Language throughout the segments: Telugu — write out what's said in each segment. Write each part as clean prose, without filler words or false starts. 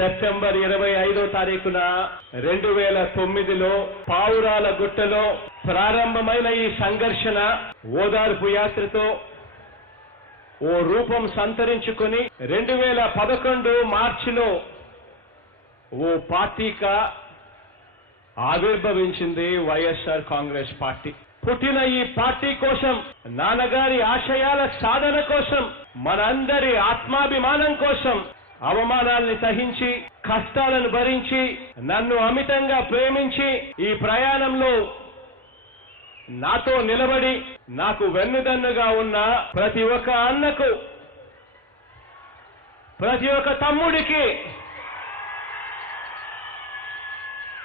సెప్టెంబర్ 25వ తారీఖున 2009లో పావురాల గుట్టలో ప్రారంభమైన ఈ సంఘర్షణ ఓదార్పు యాత్రతో ఓ రూపం సంతరించుకొని 2011 మార్చిలో ఓ పార్టీగా ఆవిర్భవించింది వైఎస్ఆర్ కాంగ్రెస్ పార్టీ. పుట్టిన ఈ పార్టీ కోసం, నాన్నగారి ఆశయాల సాధన కోసం, మనందరి ఆత్మాభిమానం కోసం అవమానాల్ని సహించి, కష్టాలను భరించి, నన్ను అమితంగా ప్రేమించి ఈ ప్రయాణంలో నాతో నిలబడి నాకు వెన్నుదన్నుగా ఉన్న ప్రతి ఒక్క అన్నకు, ప్రతి ఒక్క తమ్ముడికి,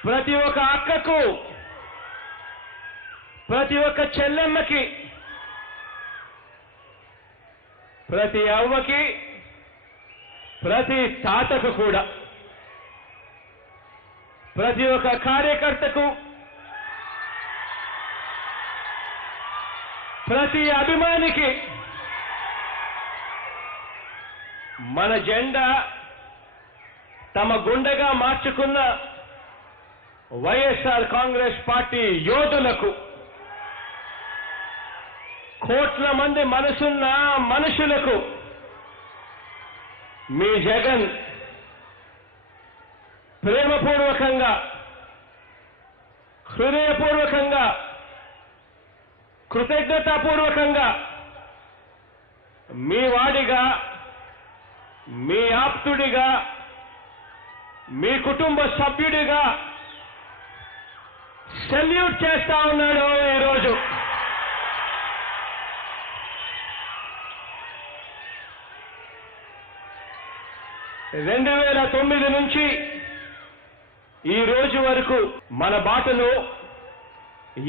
ప్రతి ఒక్క అక్కకు, ప్రతి ఒక్క చెల్లెమ్మకి, ప్రతి అవ్వకి, ప్రతి తాతకు కూడా, ప్రతి ఒక్క కార్యకర్తకు, ప్రతి అభిమానికి మన జెండా తమ గుండెగా మార్చుకున్న వైఎస్ఆర్ కాంగ్రెస్ పార్టీ యోధులకు, కోట్ల మంది మనసున్న మనుషులకు మీ జగన్ ప్రేమపూర్వకంగా, హృదయపూర్వకంగా, కృతజ్ఞతాపూర్వకంగా మీ వాడిగా, మీ ఆప్తుడిగా, మీ కుటుంబ సభ్యుడిగా సెల్యూట్ చేస్తా ఉన్నాడు ఈరోజు. రెండు 2009 నుంచి ఈ రోజు వరకు మన బాటలో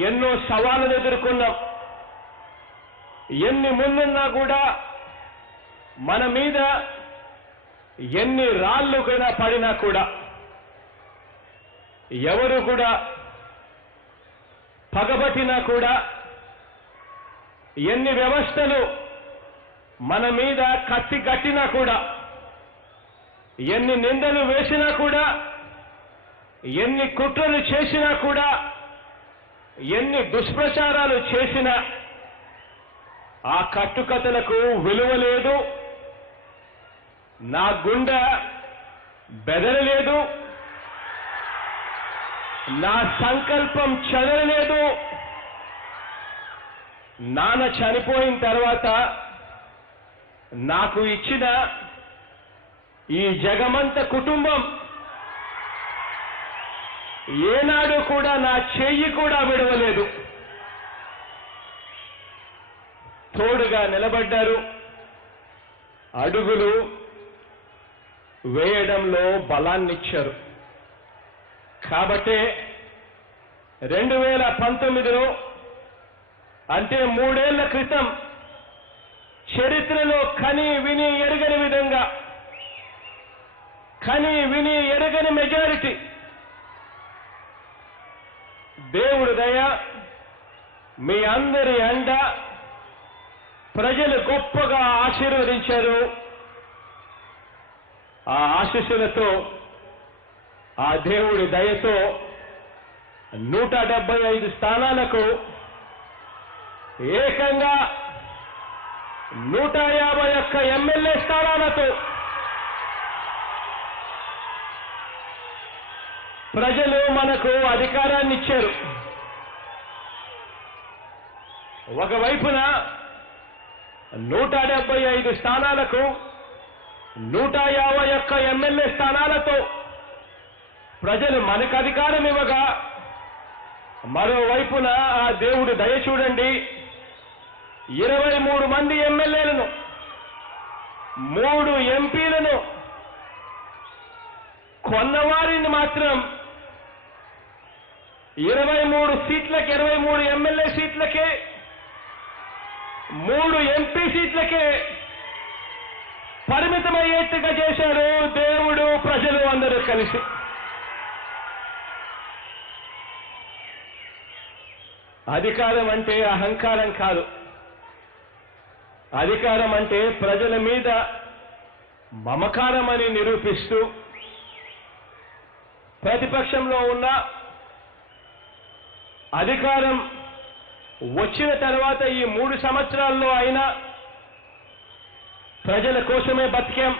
ఎన్నో సవాళ్లను ఎదుర్కొన్నాం. ఎన్ని ముందున్నా కూడా మన మీద ఎన్ని రాళ్ళు కూడా పడినా కూడా, ఎవరు కూడా పగబట్టినా కూడా, ఎన్ని వ్యవస్థలు మన మీద కత్తి కట్టినా కూడా, ఎన్ని నిందలు వేసినా కూడా, ఎన్ని కుట్రలు చేసినా కూడా, ఎన్ని దుష్ప్రచారాలు చేసినా ఆ కట్టుకథలకు విలువ లేదు. నా గుండె బెదరలేదు, నా సంకల్పం చెదరలేదు. నాన్న చనిపోయిన తర్వాత నాకు ఇచ్చిన ఈ జగమంత కుటుంబం ఏనాడు కూడా నా చెయ్యి కూడా విడవలేదు. తోడుగా నిలబడ్డారు. అడుగులు వేయడంలో బలాన్నిచ్చారు. కాబట్టే 2019లో, అంటే 3 ఏళ్ల క్రితం, చరిత్రలో కని విని ఎరగని విధంగా, కని విని ఎరగని మెజారిటీ, దేవుడి దయ, మీ అందరి అండ, ప్రజలు గొప్పగా ఆశీర్వదించారు. ఆ ఆశీస్సులతో, ఆ దేవుడి దయతో 175 స్థానాలకు ఏకంగా 151 ఎమ్మెల్యే స్థానాలతో ప్రజలు మనకు అధికారాన్ని ఇచ్చారు. ఒకవైపున 175 స్థానాలకు 151 ఎమ్మెల్యే స్థానాలతో ప్రజలు మనకు అధికారం ఇవ్వగా, మరోవైపున ఆ దేవుడు దయ చూడండి, 23 మంది ఎమ్మెల్యేలను, 3 ఎంపీలను, కొన్నవారిని మాత్రం 23 సీట్లకి, 23 ఎమ్మెల్యే సీట్లకే, 3 ఎంపీ సీట్లకే పరిమితమయ్యేట్టుగా చేశారు దేవుడు, ప్రజలు అందరూ కలిసి. అధికారం అంటే అహంకారం కాదు. అధికారం అంటే ప్రజల మీద మమకారం అని నిరూపిస్తూ ప్రతిపక్షంలో ఉన్న అధికారం వచ్చిన తర్వాత ఈ 3 సంవత్సరాల్లో అయినా ప్రజల కోసమే బతికాం,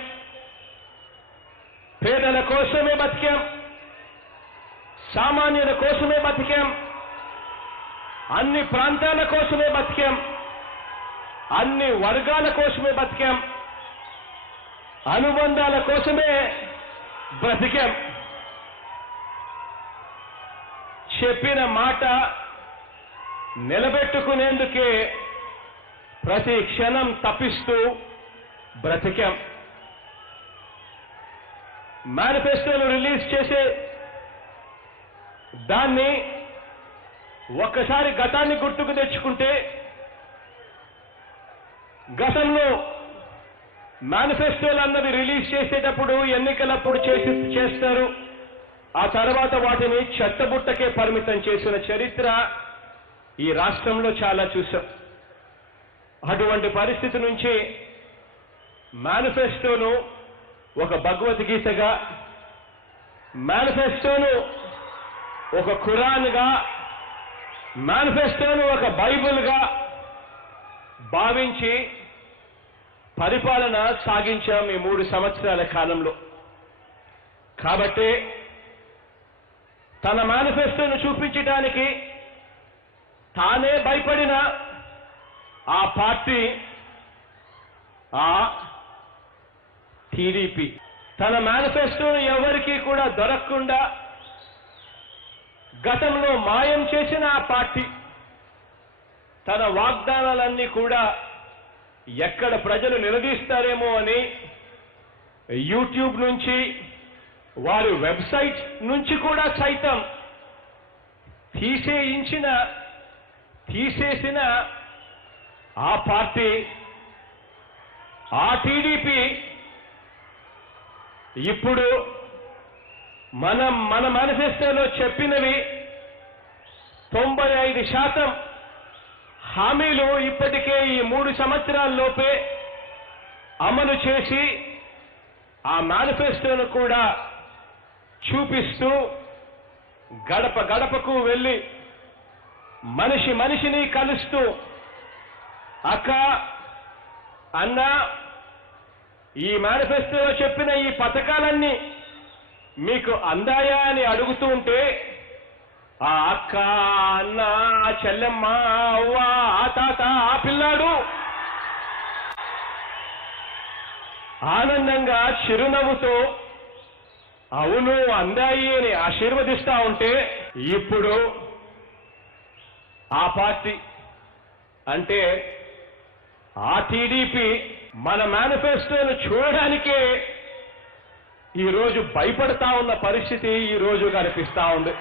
పేదల కోసమే బతికాం, సామాన్యుల కోసమే బతికాం, అన్ని ప్రాంతాల కోసమే బతికాం, అన్ని వర్గాల కోసమే బతికాం, అనుబంధాల కోసమే బ్రతికాం. చెప్పిన మాట నిలబెట్టుకునేందుకే ప్రతి క్షణం తప్పిస్తూ బ్రతికాం. మేనిఫెస్టోను రిలీజ్ చేసే దాన్ని ఒక్కసారి గతాన్ని గుర్తుకు తెచ్చుకుంటే, గతంలో మేనిఫెస్టోలు అన్నది రిలీజ్ చేసేటప్పుడు ఎన్నికలప్పుడు చేస్తారు, ఆ తర్వాత వాటిని చెత్తబుట్టకే పరిమితం చేసిన చరిత్ర ఈ రాష్ట్రంలో చాలా చూశాం. అటువంటి పరిస్థితి నుంచి మేనిఫెస్టోను ఒక భగవద్గీతగా, మేనిఫెస్టోను ఒక ఖురాన్గా, మేనిఫెస్టోను ఒక బైబిల్గా భావించి పరిపాలన సాగించాం ఈ 3 సంవత్సరాల కాలంలో. కాబట్టి తన మేనిఫెస్టోను చూపించడానికి తానే భయపడిన ఆ పార్టీ, ఆ టీడీపీ, తన మేనిఫెస్టోను ఎవరికీ కూడా దొరకకుండా గతంలో మాయం చేసిన ఆ పార్టీ తన వాగ్దానాలన్నీ కూడా ఎక్కడ ప్రజలు నిలదీస్తారేమో అని యూట్యూబ్ నుంచి, వారి వెబ్సైట్ నుంచి కూడా సైతం తీసేసిన ఆ పార్టీ, ఆ టీడీపీ ఇప్పుడు మన మేనిఫెస్టోలో చెప్పినవి 95% హామీలు ఇప్పటికే ఈ 3 సంవత్సరాల్లోపే అమలు చేసి ఆ మేనిఫెస్టోను కూడా చూపిస్తూ గడప గడపకు వెళ్ళి మనిషిని కలుస్తూ, అక్క, అన్న, ఈ మేనిఫెస్టోలో చెప్పిన ఈ పథకాలన్నీ మీకు అందాయా అని అడుగుతూ ఉంటే ఆ అక్క, అన్న, చెల్లెమ్మ, అవ్వ, ఆ తాత, ఆ పిల్లాడు ఆనందంగా చిరునవ్వుతో అవును అందాయి అని ఆశీర్వదిస్తా ఉంటే, ఇప్పుడు ఆ పార్టీ అంటే ఆ టీడీపీ మన మేనిఫెస్టోను చూడడానికే ఈరోజు భయపడతా ఉన్న పరిస్థితి ఈరోజు కనిపిస్తా ఉంది.